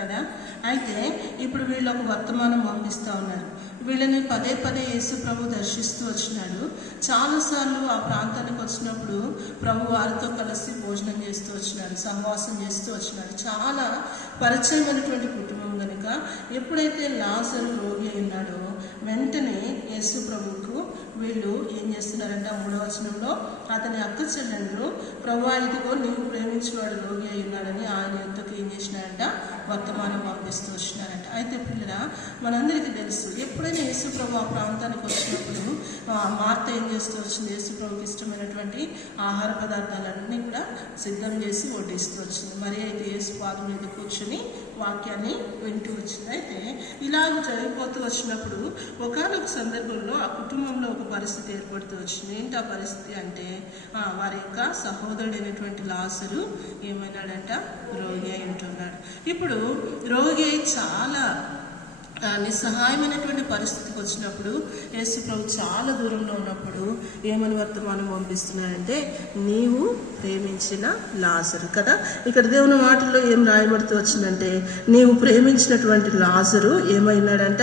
కదా. అయితే ఇప్పుడు వీళ్ళు ఒక వర్తమానం పంపిస్తూ ఉన్నారు. వీళ్ళని పదే పదే యేసు ప్రభు దర్శిస్తూ వచ్చినాడు. చాలాసార్లు ఆ ప్రాంతానికి వచ్చినప్పుడు ప్రభు వారితో కలిసి భోజనం చేస్తూ వచ్చినాడు, సహవాసం చేస్తూ వచ్చినాడు. చాలా పరిచయమైనటువంటి కుటుంబం కనుక ఎప్పుడైతే లాజరు రోగి అయినాడో వెంటనే యేసు ప్రభువుకు వీళ్ళు ఏం చేస్తున్నారంట, 3వ వచనంలో అతని అక్క చెల్లెండ్రు ప్రభువా ఇదిగో నీవు ప్రేమించేవాడు రోగి అయి ఉన్నాడని ఆయన ఎంతకు ఏం చేసినారంట, వర్తమానం పంపిస్తూ వచ్చినారంట. అయితే పిల్లరా, మనందరికీ తెలుసు ఎప్పుడైనా యేసు ప్రభు ఆ ప్రాంతానికి వచ్చినప్పుడు మార్త ఏం చేస్తూ వచ్చింది, యేసు ప్రభుకి ఇష్టమైనటువంటి ఆహార పదార్థాలన్నీ కూడా సిద్ధం చేసి వడ్డిస్తూ వచ్చింది. మరి అయితే యేసు పాదం మీద కూర్చొని వాక్యాన్ని వింటూ వచ్చింది. అయితే ఇలాగ జరిగిపోతూ వచ్చినప్పుడు ఒకానొక సందర్భంలో ఆ కుటుంబంలో ఒక పరిస్థితి ఏర్పడుతూ వచ్చింది. ఏంటి ఆ పరిస్థితి అంటే, వారి యొక్క సహోదరుడైనటువంటి లాజరు ఏమైనాడంట, రోగి అయి ఉంటున్నాడు. ఇప్పుడు రోగి చాలా నిస్సహాయమైనటువంటి పరిస్థితికి వచ్చినప్పుడు యేసు ప్రభు చాలా దూరంలో ఉన్నప్పుడు ఏమని వర్తమానం పంపిస్తున్నాడంటే, నీవు ప్రేమించిన లాజరు కదా. ఇక్కడ దేవుని మాటల్లో ఏం రాయబడుతూ వచ్చిందంటే, నీవు ప్రేమించినటువంటి లాజరు ఏమైనాడంట,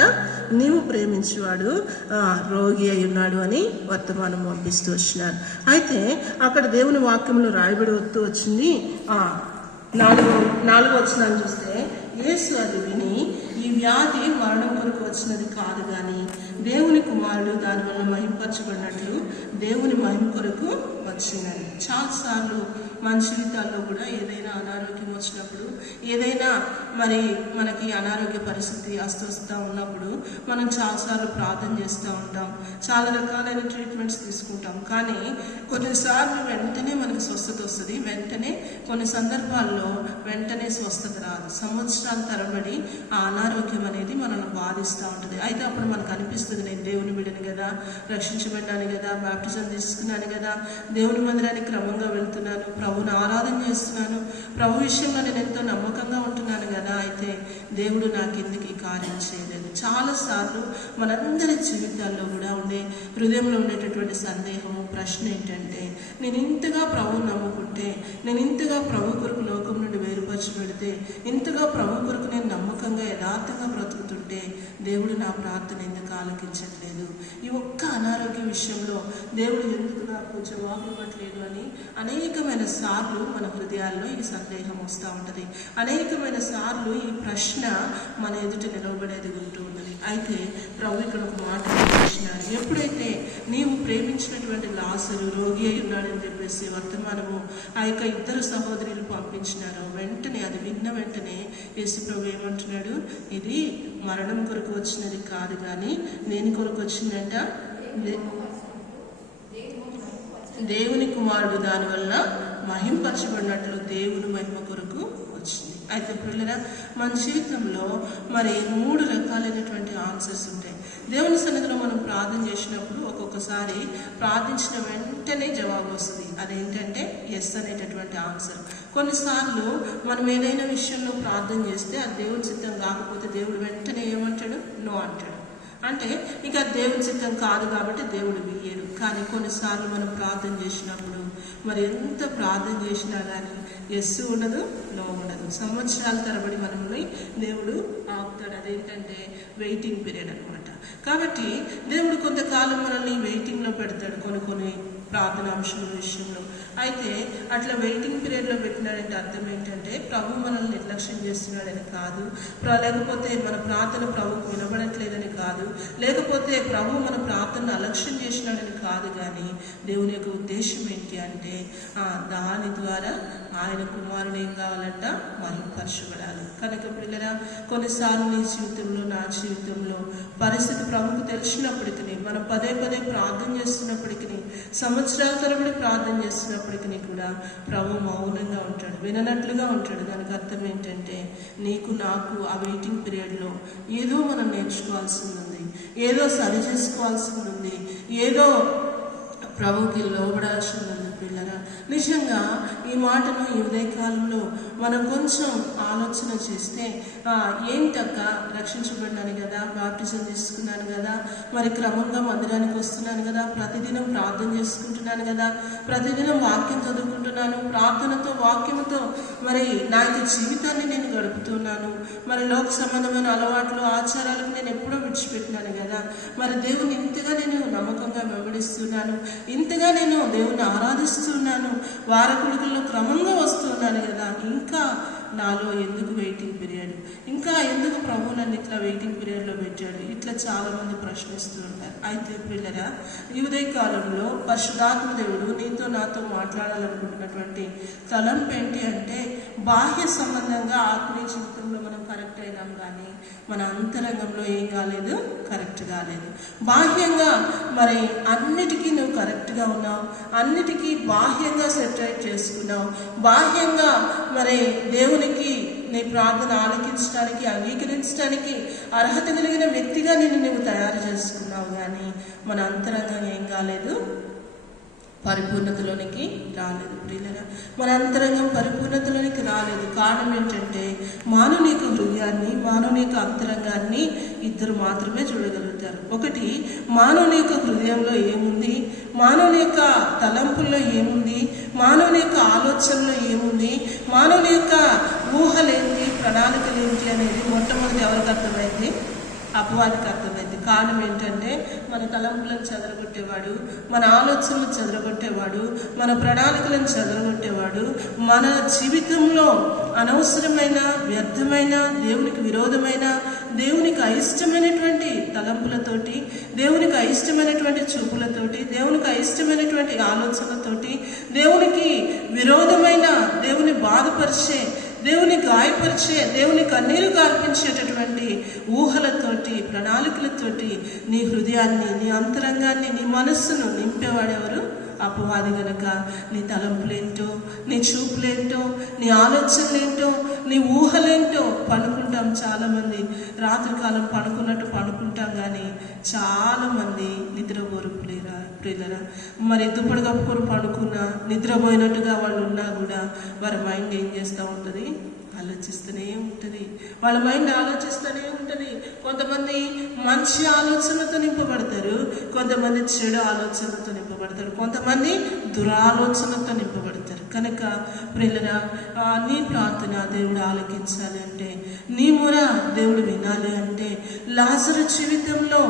నీవు ప్రేమించేవాడు రోగి అయి ఉన్నాడు అని వర్తమానం పంపిస్తూ వచ్చినారు. అయితే అక్కడ దేవుని వాక్యంలో రాయబడి వస్తూ వచ్చింది. 4వ వచనాన్ని చూస్తే, యేసు అది విని ఈ వ్యాధి మరణం కొరకు వచ్చినది కాదు కానీ దేవుని కుమారుడు దానివల్ల మహింపరచబడినట్లు దేవుని మహిమ కొరకు వచ్చిందని. చాలాసార్లు మన జీవితాల్లో కూడా ఏదైనా అనారోగ్యం వచ్చినప్పుడు, ఏదైనా మరి మనకి అనారోగ్య పరిస్థితి అస్వస్థత ఉన్నప్పుడు మనం చాలాసార్లు ప్రార్థన చేస్తూ ఉంటాం, చాలా రకాలైన ట్రీట్మెంట్స్ తీసుకుంటాం. కానీ కొన్నిసార్లు వెంటనే మనకి స్వస్థత వస్తుంది, వెంటనే కొన్ని సందర్భాల్లో వెంటనే స్వస్థత రాదు. సంవత్సరాల తరబడి ఆ అనారోగ్యం అనేది మనల్ని బాధిస్తూ ఉంటుంది. అయితే అప్పుడు మనకు అనిపిస్తుంది, నేను దేవుని బిడ్డని కదా, రక్షించబడ్డాను కదా, బాప్టిజం తీసుకున్నాను కదా, దేవుని మందిరానికి క్రమంగా వెళ్తున్నాను, ప్రభుని ఆరాధన చేస్తున్నాను, ప్రభు విషయంలో నేను ఎంతో నమ్మకంగా ఉంటున్నాను కదా, అయితే దేవుడు నాకు ఎందుకు ఈ కార్యం చేయలేదు. చాలాసార్లు మనందరి జీవితాల్లో కూడా ఉండే హృదయంలో ఉండేటటువంటి సందేహము, ప్రశ్న ఏంటంటే, నేను ఇంతగా ప్రభువు నమ్ముకుంటే, నేను ఇంతగా ప్రభు కొరకు లోకం నుండి వేరుపరచబడితే, ఇంతగా ప్రభు కొరకు నేను నమ్మకంగా యథార్థంగా బ్రతుకుతుంటే దేవుడు నా ప్రార్థన ఎందుకు ఆలకించట్లేదు, ఈ ఒక్క అనారోగ్య విషయంలో దేవుడు ఎందుకు నాకు జవాబు ఇవ్వట్లేదు అని అనేకమైన సార్లు మన హృదయాల్లో ఈ సందేహం వస్తూ ఉంటుంది. అనేకమైన సార్లు ఈ ప్రశ్న మన ఎదుట నిలవబడేది ఉంటూ ఉన్నది. అయితే ప్రభు ఇక్కడ ఒక మాట చేసినారు, ఎప్పుడైతే నీవు ప్రేమించినటువంటి లాజరు రోగి అయి ఉన్నాడని చెప్పేసి వర్తమానము ఆ యొక్క ఇద్దరు సహోదరులు పంపించినారో వెంటనే, అది విన్న వెంటనే యేసు ప్రభు ఏమంటున్నాడు, ఇది మరణం కొరకు వచ్చినది కాదు కానీ దేని కొరకు వచ్చిందంట, దేవుని కుమారుడు దానివల్ల మహింపరచబడినట్లు దేవుని మహిమ కొరకు వచ్చింది. అయితే పిల్లరా, మన జీవితంలో మరి 3 రకాలైనటువంటి ఆన్సర్స్ ఉంటాయి. దేవుని సన్నిధిలో మనం ప్రార్థన చేసినప్పుడు ఒక్కొక్కసారి ప్రార్థించిన వెంటనే జవాబు వస్తుంది. అదేంటంటే ఎస్ అనేటటువంటి ఆన్సర్. కొన్నిసార్లు మనం ఏదైనా విషయంలో ప్రార్థన చేస్తే అది దేవుని సిద్ధం కాకపోతే దేవుడు వెంటనే ఏమంటాడు, నో అంటాడు. అంటే ఇక దేవుని సిద్ధం కాదు కాబట్టి దేవుడు వీయడు. కానీ కొన్నిసార్లు మనం ప్రార్థన చేసినప్పుడు మరి ఎంత ప్రార్థన చేసినా కానీ ఎస్సు ఉండదు, నో ఉండదు. సంవత్సరాల తరబడి మనల్ని దేవుడు ఆపుతాడు. అదేంటంటే వెయిటింగ్ పీరియడ్ అనమాట. కాబట్టి దేవుడు కొంతకాలం మనల్ని వెయిటింగ్లో పెడతాడు కొన్ని ప్రార్థన అంశాల విషయంలో. అయితే అట్లా వెయిటింగ్ పీరియడ్లో పెట్టినాడంటే అర్థం ఏంటంటే ప్రభు మనల్ని నిర్లక్ష్యం చేస్తున్నాడని కాదు, లేకపోతే మన ప్రార్థన ప్రభుకు వినబడట్లేదని కాదు, లేకపోతే ప్రభు మన ప్రార్థనను అలక్ష్యం చేసినాడని కాదు. కానీ దేవుని యొక్క ఉద్దేశం ఏంటి అంటే దాని ద్వారా ఆయన కుమారుడు ఏం కావాలంట, మహింపరచబడాలి. కనుక పిల్లరా, కొన్నిసార్లు నీ జీవితంలో, నా జీవితంలో పరిస్థితి ప్రభుకు తెలిసినప్పటికీ, మనం పదే పదే ప్రార్థన చేస్తున్నప్పటికీ, సంవత్సరాల తరబడి ప్రార్థన చేస్తున్నప్పటికీ కూడా ప్రభు మౌనంగా ఉంటాడు, విననట్లుగా ఉంటాడు. దానికి అర్థం ఏంటంటే, నీకు నాకు ఆ వెయిటింగ్ పీరియడ్లో ఏదో మనం నేర్చుకోవాల్సింది ఉంది, ఏదో సరి చేసుకోవాల్సింది ఉంది, ఏదో ప్రభుకి లోబడాల్సింది ఉంది. పిల్లరా. నిజంగా ఈ మాటను ఈ ఉదయకాలంలో మనం కొంచెం ఆలోచన చేస్తే ఏంటక్క రక్షించబడినాను కదా, బాప్టిజం తీసుకున్నాను కదా, మరి క్రమంగా మందిరానికి వస్తున్నాను కదా, ప్రతిదినం ప్రార్థన చేసుకుంటున్నాను కదా, ప్రతిదినం వాక్యం చదువుకుంటున్నాను, ప్రార్థనతో వాక్యంతో మరి నా యొక్క జీవితాన్ని నేను గడుపుతున్నాను, మరి లోక సంబంధమైన అలవాట్లు ఆచారాలకు నేను ఎప్పుడో విడిచిపెట్టినాను కదా, మరి దేవుని ఇంతగా నేను నమ్మకంగా వెంబడిస్తున్నాను, ఇంతగా నేను దేవుని ఆరాధిస్తున్నాను, వారకుడుగుల్లో క్రమంగా వస్తున్నాను కదా, ఇంకా నాలో ఎందుకు వెయిటింగ్ పీరియడ్, ఇంకా ఎందుకు ప్రభు నన్ను ఇట్లా వెయిటింగ్ పీరియడ్లో పెట్టాడు, ఇట్లా చాలామంది ప్రశ్నిస్తూ ఉంటారు. అయితే పిల్లరా, ఈ ఉదయకాలంలో పరిశుద్ధాత్మ దేవుడు నీతో నాతో మాట్లాడాలనుకుంటున్నటువంటి తలంపు ఏంటి అంటే, బాహ్య సంబంధంగా ఆత్మీయ జీవితంలో మనం కరెక్ట్ అయినాం కానీ మన అంతరంగంలో ఏం కాలేదు, కరెక్ట్ కాలేదు. బాహ్యంగా మరి అన్నిటికీ నువ్వు కరెక్ట్గా ఉన్నావు, అన్నిటికీ బాహ్యంగా సెటరేట్ చేసుకున్నావు, బాహ్యంగా మరి దేవునికి నీ ప్రార్థన ఆలకించడానికి అంగీకరించడానికి అర్హత కలిగిన వ్యక్తిగా నువ్వు తయారు చేసుకున్నావు, కానీ మన అంతరంగం ఏం కాలేదు, పరిపూర్ణతలోనికి రాలేదు. ప్రియులరా, మన అంతరంగం పరిపూర్ణతలోనికి రాలేదు. కారణం ఏంటంటే మానవుని యొక్క హృదయాన్ని, మానవుని యొక్క అంతరంగాన్ని ఇద్దరు మాత్రమే చూడగలుగుతారు. ఒకటి, మానవుని యొక్క హృదయంలో ఏముంది, మానవుని యొక్క తలంపుల్లో ఏముంది, మానవుని యొక్క ఆలోచనలో ఏముంది, మానవుని యొక్క ఊహలేంటి, ప్రణాళికలు ఏంటి అనేది మొట్టమొదటి ఎవరికి అర్థమైంది, అపవాదికి అర్థమైంది. కారణం ఏంటంటే మన తలంపులను చెదరగొట్టేవాడు, మన ఆలోచనలు చెదరగొట్టేవాడు, మన ప్రణాళికలను చెదరగొట్టేవాడు, మన జీవితంలో అనవసరమైన, వ్యర్థమైన, దేవునికి విరోధమైన, దేవునికి అయిష్టమైనటువంటి తలంపులతోటి, దేవునికి అయిష్టమైనటువంటి చూపులతోటి, దేవునికి అయిష్టమైనటువంటి ఆలోచనలతోటి, దేవునికి విరోధమైన, దేవుని బాధపరిచే, దేవుని గాయపరిచే, దేవుని కన్నీరు కార్పించేటటువంటి ఊహలతోటి, ప్రణాళికలతోటి నీ హృదయాన్ని, నీ అంతరంగాన్ని, నీ మనస్సును నింపేవాడెవరు? అపవాది. గనక నీ తలంపులేంటో, నీ చూపులేంటో, నీ ఆలోచనలేంటో, నీ ఊహలేంటో పడుకుంటాం. చాలామంది రాత్రికాలం పడుకున్నట్టు పడుకుంటాం, కానీ చాలామంది నిద్రపోరు ప్రియులరా. మరి దుప్పటి కప్పుకొని పడుకున్నా, నిద్రపోయినట్టుగా వాళ్ళు ఉన్నా కూడా వారి మైండ్ ఏం చేస్తూ ఉంటుంది, ఆలోచిస్తూనే ఉంటుంది. వాళ్ళ మైండ్ ఆలోచిస్తూనే ఉంటుంది. కొంతమంది మంచి ఆలోచనలతో నింపబడతారు, కొంతమంది చెడు ఆలోచనలతో నింపబడతారు, కొంతమంది దురాలోచనలతో నింపబడతారు. కనుక ప్రియులరా, నీ ప్రార్థన దేవుడు ఆలకించాలి అంటే, నీ మొర దేవుడు వినాలి అంటే, లాజరు జీవితంలో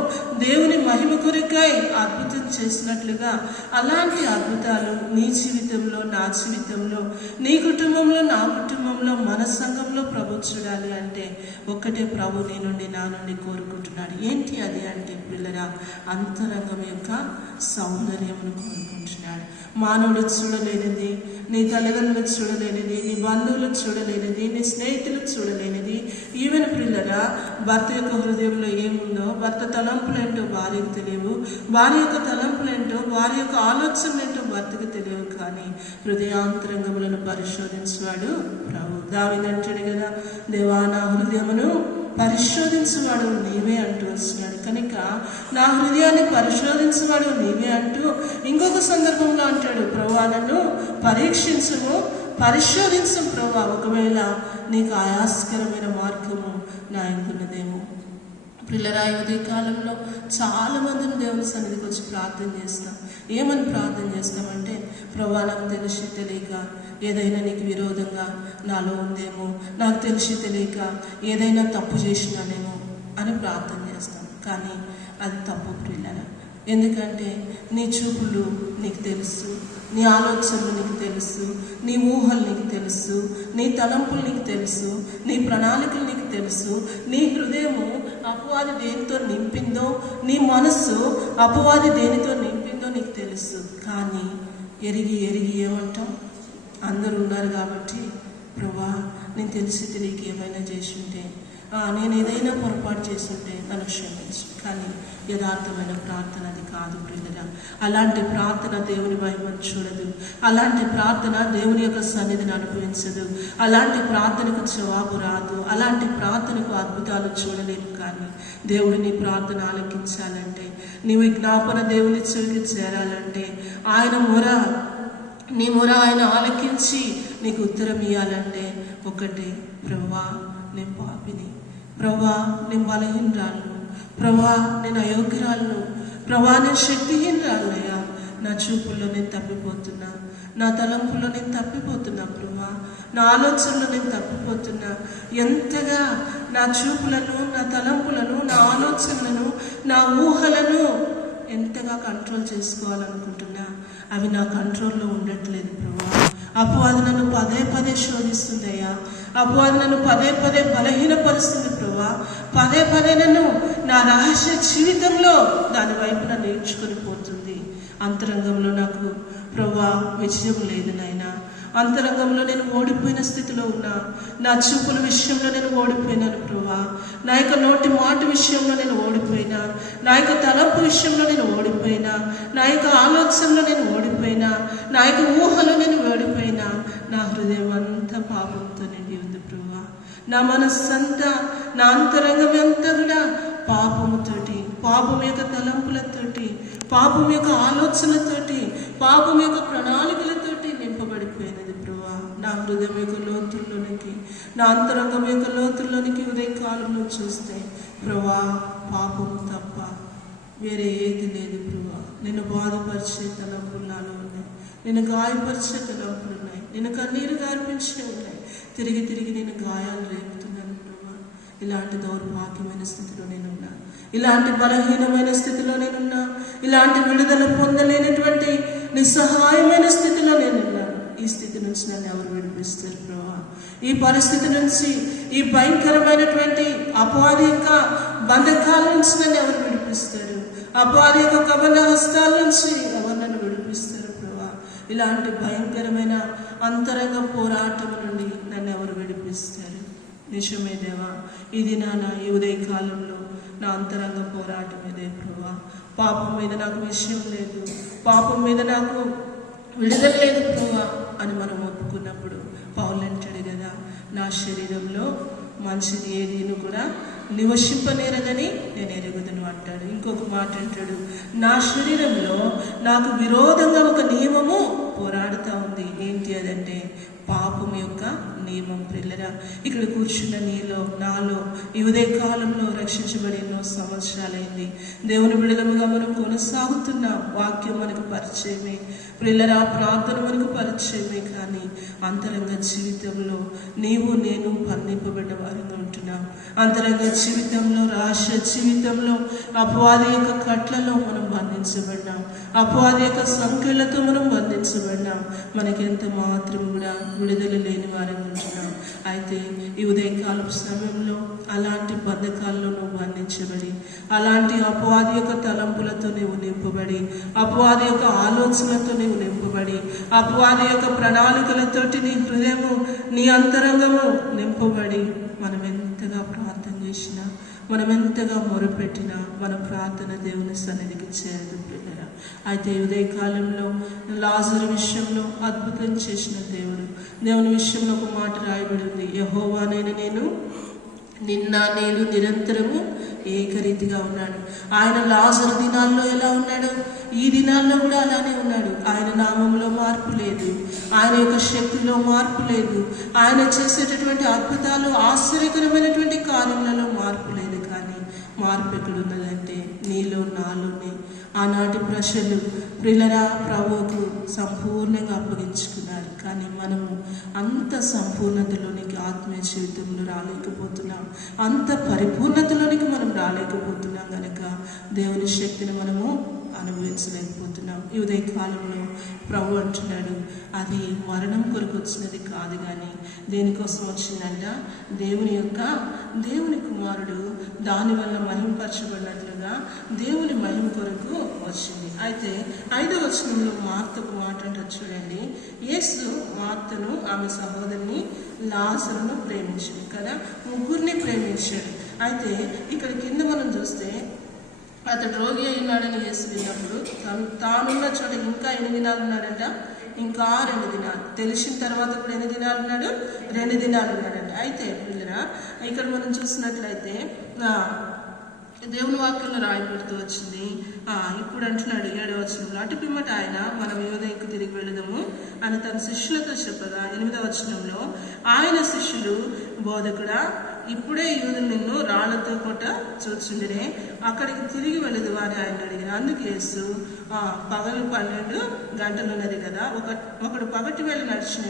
దేవుని మహిమ కొరకై అద్భుతం చేసినట్లుగా అలాంటి అద్భుతాలు నీ జీవితంలో, నా జీవితంలో, నీ కుటుంబంలో, నా కుటుంబంలో, మన సంఘంలో ప్రభు చూడాలి అంటే ఒక్కటే ప్రభు నీ నుండి, నా నుండి కోరుకుంటున్నాడు. ఏంటి అది అంటే పిల్లరా, అంతరంగం యొక్క సౌందర్యమును కోరుకుంటున్నాడు. మానవుడు చూడలేనిది, నీ తల్లిదండ్రులు చూడలేనిది, నీ బంధువులు చూడలేనిది, నీ స్నేహితులు చూడలేనిది, ఈవెన్ పిల్లరా భర్త యొక్క హృదయంలో ఏముందో, భర్త తలంపులేంటో భార్యకు తెలియవు, భార్య యొక్క తలంపులేంటో, భార్య యొక్క ఆలోచనలేంటో భర్తకు తెలియవు. కానీ హృదయాంతరంగములను పరిశోధించువాడు ప్రభు. దావీదు అంటాడు కదా, దేవా నా హృదయమును పరిశోధించువాడు నీవే అంటూ వస్తున్నాడు. కనుక నా హృదయాన్ని పరిశోధించువాడు నీవే అంటూ ఇంకొక సందర్భంలో అంటాడు, ప్రభువా నన్ను పరీక్షించుము, పరిశోధించు ప్రభువా, ఒకవేళ నీకు ఆయాస్కరమైన మార్గము నా యందున్నదేమో. పిల్లరా, ఉదయ కాలంలో చాలా మందిని దేవుని సన్నిధికి వచ్చి ప్రార్థన చేస్తాం. ఏమని ప్రార్థన చేస్తామంటే, ప్రభువా నాకు తెలిసి తెలియక ఏదైనా నీకు విరోధంగా నాలో ఉందేమో, నాకు తెలిసి తెలియక ఏదైనా తప్పు చేసినానేమో అని ప్రార్థన చేస్తాం. కానీ అది తప్పు పిల్లరా. ఎందుకంటే నీ చూపులు నీకు తెలుసు, నీ ఆలోచనలు నీకు తెలుసు, నీ ఊహలు నీకు తెలుసు, నీ తలంపులు నీకు తెలుసు, నీ ప్రణాళికలు నీకు తెలుసు, నీ హృదయము అపవాది దేనితో నింపిందో, నీ మనస్సు అపవాది దేనితో నింపిందో నీకు తెలుసు. కానీ ఎరిగి ఏమంటాం, అందరూ ఉన్నారు కాబట్టి ప్రభువా నేను తెలిసి తెలియక ఏమైనా చేసి ఉంటే, నేను ఏదైనా పొరపాటు చేస్తుంటే నన్ను క్షమించు. కానీ యథార్థమైన ప్రార్థన అది కాదు ప్రియులరా. అలాంటి ప్రార్థన దేవుని మహిమను చూడదు, అలాంటి ప్రార్థన దేవుని యొక్క సన్నిధిని అనుభవించదు, అలాంటి ప్రార్థనకు జవాబు రాదు, అలాంటి ప్రార్థనకు అద్భుతాలు చూడలేము. కానీ దేవుడిని ప్రార్థన ఆలకించాలంటే, నీ విజ్ఞాపన దేవుని చెవికి చేరాలంటే, ఆయన మొర నీ మొర ఆయన ఆలకించి నీకు ఉత్తరం ఇవ్వాలంటే ఒకటే, ప్రభువా నేను పాపిని, ప్రభువా నేను బలహీనరాలను, ప్రభువా నేను అయోగ్యురాలను, ప్రభువా నేను శక్తిహీనరాలనయ్యా, నా చూపుల్లో నేను తప్పిపోతున్నా, నా తలంపుల్లో నేను తప్పిపోతున్నా ప్రభువా, నా ఆలోచనలో నేను తప్పిపోతున్నా. ఎంతగా నా చూపులను, నా తలంపులను, నా ఆలోచనలను, నా ఊహలను ఎంతగా కంట్రోల్ చేసుకోవాలనుకుంటున్నా అవి నా కంట్రోల్లో ఉండట్లేదు ప్రభువా. అపవాది నన్ను పదే పదే శోధిస్తుందయ్యా, అపవాది నన్ను పదే పదే బలహీనపరుస్తుంది ప్రభువా. పదే పదే నన్ను నా రహస్య జీవితంలో దాని వైపున నేర్చుకొని పోతుంది. అంతరంగంలో నాకు ప్రభువా విజయం లేదు నాయనా. అంతరంగంలో నేను ఓడిపోయిన స్థితిలో ఉన్నా. నా చూపుల విషయంలో నేను ఓడిపోయినాను ప్రభువా. నా యొక్క నోటి మాట విషయంలో నేను ఓడిపోయినా, నా యొక్క తలంపు విషయంలో నేను ఓడిపోయినా, నా యొక్క ఆలోచనలో నేను ఓడిపోయినా, నా యొక్క ఊహలో నేను ఓడిపోయినా. నా హృదయం అంతా పాపంతో నిండి ఉంది ప్రభువా. నా మనస్సంతా, నా అంతరంగం అంతా కూడా పాపముతోటి, పాపం యొక్క తలంపులతోటి, పాపం యొక్క ఆలోచనతోటి, పాపం యొక్క ప్రణాళికలతోటి నింపబడిపోయినది ప్రభువా. నా హృదయం యొక్క లోతుల్లోనికి, నా అంతరంగం యొక్క లోతుల్లోనికి ఉదయకాలంలో చూస్తే ప్రభువా పాపము తప్ప వేరే ఏది లేదు ప్రభువా. నిన్ను బాధపరిచే తలంపులు నాలో ఉన్నాయి, నిన్ను గాయపరిచే తలంపులు ఉన్నాయి, నిన్ను కన్నీరు గార్పించే ఉన్నాయి. తిరిగి తిరిగి నేను గాయాలు రేపుతున్నాను ప్రభువా. ఇలాంటి దౌర్భాగ్యమైన స్థితిలో నేనున్నా, ఇలాంటి బలహీనమైన స్థితిలో నేనున్నా, ఇలాంటి విడుదల పొందలేనటువంటి నిస్సహాయమైన స్థితిలో నేనున్నాను. ఈ స్థితి నుంచి నన్ను ఎవరు విడిపిస్తారు ప్రభువా? ఈ పరిస్థితి నుంచి, ఈ భయంకరమైనటువంటి అపవాది యొక్క బంధకాల నుంచి నన్ను ఎవరు విడిపిస్తారు? అపవాది యొక్క కబంధ హస్తాల నుంచి ఎవరు నన్ను విడిపిస్తారు ప్రభువా? ఇలాంటి భయంకరమైన అంతరంగ పోరాటం నుండి నన్ను ఎవరు విడిపిస్తారు? నిజమే దేవా, ఇది ఈ ఉదయకాలంలో నా అంతరంగ పోరాటం ఇదే ప్రభువా. పాపం మీద నాకు విషయం లేదు, పాపం మీద నాకు విడుదల లేదు ప్రభువా అని మనం ఒప్పుకున్నప్పుడు పౌలు అంటాడు కదా, నా శరీరంలో మంచిది ఏదీను కూడా నివసింపనేరదని నేను ఎరుగుదును అంటాడు. ఇంకొక మాట అంటాడు, నా శరీరంలో నాకు విరోధంగా ఒక నియమము పోరాడుతూ ఉంది. ఏంటి అదంటే పాపం యొక్క నియమం. పిల్లరా, ఇక్కడ కూర్చున్న నీలో, నాలో ఈ ఉదయ కాలంలో రక్షించబడి ఎన్నో సంవత్సరాలైంది. దేవుని బిడ్డలముగా మనం కొనసాగుతున్నాం. వాక్యం మనకు పరిచయమే పిల్లరా, ప్రార్థన మనకు పరిచయమే. కానీ అంతరంగ జీవితంలో నీవు నేను బంధింపబడ్డ వారిగా ఉంటున్నాం. అంతరంగ జీవితంలో, రహస్య జీవితంలో అపవాది యొక్క కట్లలో మనం బంధించబడ్డాం, అపవాది యొక్క సంఖ్యలతో మనం బంధించబడ్డాం. మనకి ఎంత మాత్రం కూడా విడుదల లేని వారిగా ఉంటున్నాం. అయితే ఈ ఉదయకాలపు సమయంలో అలాంటి బంధకాల్లో నువ్వు బంధించబడి, అలాంటి అపవాది యొక్క తలంపులతో నీవు నింపబడి, అపవాది యొక్క ఆలోచనలతో నీవు నింపబడి, అపవాది యొక్క ప్రణాళికలతోటి నీ హృదయము, నీ అంతరంగము నింపబడి, మనం ఎంతగా ప్రార్థన చేసినా, మనం ఎంతగా మొరపెట్టినా మన ప్రార్థన దేవుని సన్నిధికి చేరదు పిల్లరా. అయితే ఉదయకాలంలో లాజరు విషయంలో అద్భుతం చేసిన దేవుని విషయంలో ఒక మాట రాయబడి ఉంది, యెహోవానైన నేను నిన్న నేడు నిరంతరము ఏకరీతిగా ఉన్నాడు. ఆయన లాజరు దినాల్లో ఎలా ఉన్నాడు, ఈ దినాల్లో కూడా అలానే ఉన్నాడు. ఆయన నామంలో మార్పు లేదు, ఆయన యొక్క శక్తిలో మార్పు లేదు, ఆయన చేసేటటువంటి అద్భుతాలు, ఆశ్చర్యకరమైనటువంటి కార్యములలో మార్పు లేదు. కానీ మార్పు ఎక్కడున్నదంటే నీలో, నాలోనే. ఆనాటి ప్రజలు ప్రియులరా ప్రభువుకు సంపూర్ణంగా అప్పగించుకున్నారు. కానీ మనము అంత సంపూర్ణతలోనికి ఆత్మీయ జీవితంలో రాలేకపోతున్నాం, అంత పరిపూర్ణతలోనికి మనం రాలేకపోతున్నాం. కనుక దేవుని శక్తిని మనము అనుభవించలేకపోతున్నాం. ఈ ఉదయ కాలంలో ప్రభు అంటున్నాడు, అది మరణం కొరకు వచ్చినది కాదు, కానీ దేనికోసం వచ్చిందంట, దేవుని కుమారుడు దానివల్ల మహిమపరచబడినట్లుగా దేవుని మహిమ కొరకు వచ్చింది. అయితే 5వ వచనంలో మార్తకు మాట అంటారు చూడండి, యేసు మార్తను, ఆమె సహోదరిని, లాజరును ప్రేమించాడు కదా, ముగ్గురిని ప్రేమించాడు. అయితే ఇక్కడ కింద మనం చూస్తే అతడు రోగి అయినాడని యేసు విన్నప్పుడు తానున్న చోట ఇంకా 8 దినాలు ఉన్నాడంట, ఇంకా 2 దినాలు. తెలిసిన తర్వాత కూడా ఎన్ని దినాలు ఉన్నాడు, 2 దినాలు ఉన్నాడంట. అయితే పిల్లరా, ఇక్కడ మనం చూసినట్లయితే దేవుని వాక్యంలో రాయబడుతూ వచ్చింది. ఇప్పుడు అంటున్నాడు 7వ వచనంలో, అటు పిమ్మట ఆయన మనం యోదయకు తిరిగి వెళదాము అని తన శిష్యులతో చెప్పగా 8వ వచనంలో, ఆయన శిష్యులు బోధకుడా, ఇప్పుడే యూదులు నిన్ను రాళ్లతో కొట్ట చూచుండినే, అక్కడికి తిరిగి వెళ్ళదు అని ఆయన అడిగారు. అందుకు యేసు, పగలు 12 గంటలు ఉన్నది కదా, ఒకడు పగటి వేళ నడిచిన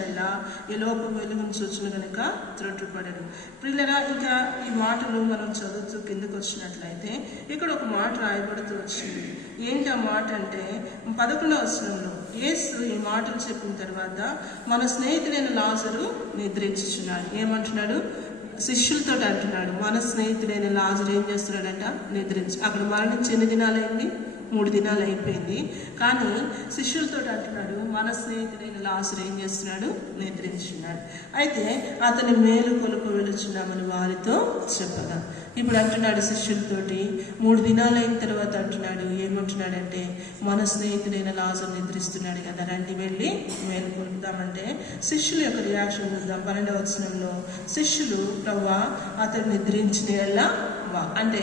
ఈ లోపు వెలుగును చూచును కనుక త్రొట్టుపడడు. పిల్లరా, ఇంకా ఈ మాటలు మనం చదువుతూ కిందకు వచ్చినట్లయితే ఇక్కడ ఒక మాట రాయబడుతూ వచ్చింది. ఏంటి ఆ మాట అంటే 11వ వచనంలో యేసు ఈ మాటలు చెప్పిన తర్వాత మన స్నేహితుడైన లాజరు నిద్రించుచున్నాడు. ఏమంటున్నాడు? శిష్యులతో అంటున్నాడు, మన స్నేహితుడైన లాజరు ఏం చేస్తున్నాడంట? నిద్రించి. అక్కడ మరణించి ఎన్ని దినాలైంది? 3 దినాలు అయిపోయింది. కానీ శిష్యులతో అంటున్నాడు, మన స్నేహితుడైన లాజరు ఏం చేస్తున్నాడు? నిద్రించున్నాడు. అయితే అతని మేలు కొలుపు వెలుచున్నామని వారితో చెప్పగా, ఇప్పుడు అంటున్నాడు శిష్యులతోటి 3 దినాలు అయిన తర్వాత అంటున్నాడు, ఏమంటున్నాడంటే, మన స్నేహితుడైన లాజరు నిద్రిస్తున్నాడు కదా, రండి వెళ్ళి మేలు కొలుపుదామంటే శిష్యుల యొక్క రియాక్షన్ చూద్దాం. 12వ వచనంలో శిష్యులు, ప్రభువా అతడు నిద్రించిన అంటే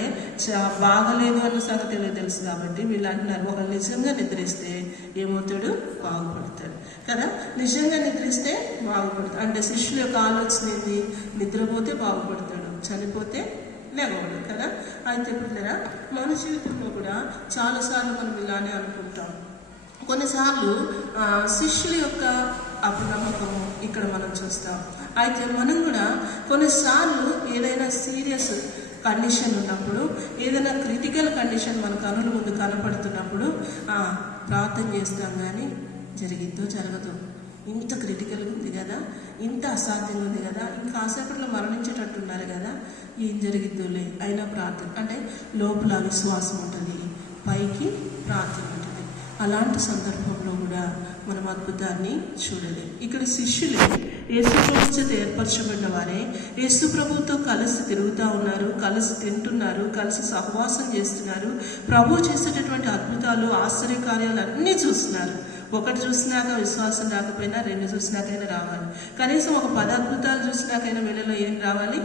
బాగలేదు అన్న సంగతి తెలుసు కాబట్టి వీళ్ళు అంటున్నారు, ఒకరు నిజంగా నిద్రిస్తే ఏమవుతాడు? బాగుపడతాడు కదా. నిజంగా నిద్రిస్తే బాగుపడతాడు అంటే శిష్యుల యొక్క ఆలోచన ఏంది? నిద్రపోతే బాగుపడతాడు, చనిపోతే లేవడు కదా. అయితే పిల్లరా, మన జీవితంలో కూడా చాలాసార్లు మనం ఇలానే అనుకుంటాం. కొన్నిసార్లు శిష్యుల యొక్క అపనమ్మకము ఇక్కడ మనం చూస్తాం. అయితే మనం కూడా కొన్నిసార్లు ఏదైనా సీరియస్ కండిషన్ ఉన్నప్పుడు, ఏదైనా క్రిటికల్ కండిషన్ మన కనుల ముందు కనపడుతున్నప్పుడు ప్రార్థన చేస్తాం, కానీ జరిగిద్దో జరగదు, ఇంత క్రిటికల్గా ఉంది కదా, ఇంత అసాధ్యంగా ఉంది కదా, ఇంకా కాసేపట్లో మరణించేటట్టున్నారు కదా, ఏం జరిగిద్దులే అయినా ప్రార్థన అంటే లోపల విశ్వాసం ఉంటుంది, పైకి ప్రార్థన ఉంటుంది. అలాంటి సందర్భంలో కూడా మనం అద్భుతాన్ని చూడలేం. ఇక్కడ శిష్యులు యేసుప్రభు చేత ఏర్పరచబడిన వారే యేసుప్రభుతో కలిసి తిరుగుతూ ఉన్నారు, కలిసి తింటున్నారు, కలిసి సహవాసం చేస్తున్నారు. ప్రభు చేసేటటువంటి అద్భుతాలు, ఆశ్చర్యకార్యాలు అన్నీ చూస్తున్నారు. ఒకటి చూసినాక విశ్వాసం రాకపోయినా 2 చూసినాకైనా రావాలి. కనీసం ఒక 10 అద్భుతాలు చూసినాకైనా వీళ్ళలో ఏం రావాలి?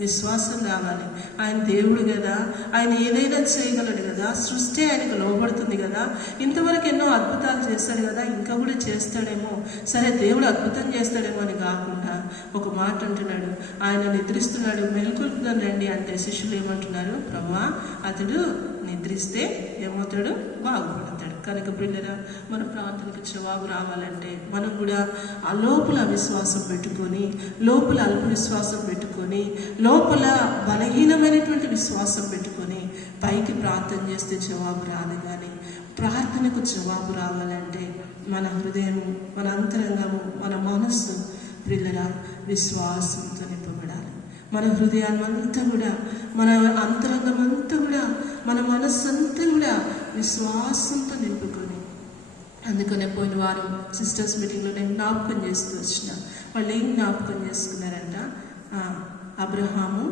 విశ్వాసం రావాలి. ఆయన దేవుడు కదా, ఆయన ఏదైనా చేయగలడు కదా, సృష్టి ఆయనకు లోబడుతుంది కదా, ఇంతవరకు ఎన్నో అద్భుతాలు చేస్తాడు కదా, ఇంకా కూడా చేస్తాడేమో, సరే దేవుడు అద్భుతం చేస్తాడేమో అని కాకుండా ఒక మాట అంటున్నాడు, ఆయన నిద్రిస్తున్నాడు, మెలుకులుద్దాం రండి అంటే శిష్యులు ఏమంటున్నారు? ప్రభువా అతడు నిద్రిస్తే ఏమవుతాడు? బాగుపడతాడు. కనుక పిల్లరా, మన ప్రార్థనకు జవాబు రావాలంటే మనం కూడా ఆ లోపల విశ్వాసం పెట్టుకొని, లోపల అల్ప విశ్వాసం పెట్టుకొని, లోపల బలహీనమైనటువంటి విశ్వాసం పెట్టుకొని పైకి ప్రార్థన చేస్తే జవాబు రాదు. కానీ ప్రార్థనకు జవాబు రావాలంటే మన హృదయము, మన అంతరంగము, మన మనస్సు పిల్లరా విశ్వాసంతో నింపబడాలి. మన హృదయాన్ని అంతా కూడా, మన అంతరంగం అంతా కూడా, మన మనస్సు అంతా కూడా విశ్వాసంతో నింపుకొని, అందుకనే పోయిన వారం సిస్టర్స్ మీటింగ్లో నేను జ్ఞాపకం చేస్తూ వచ్చిన, వాళ్ళు ఏం జ్ఞాపకం చేసుకున్నారంట? అబ్రహాము,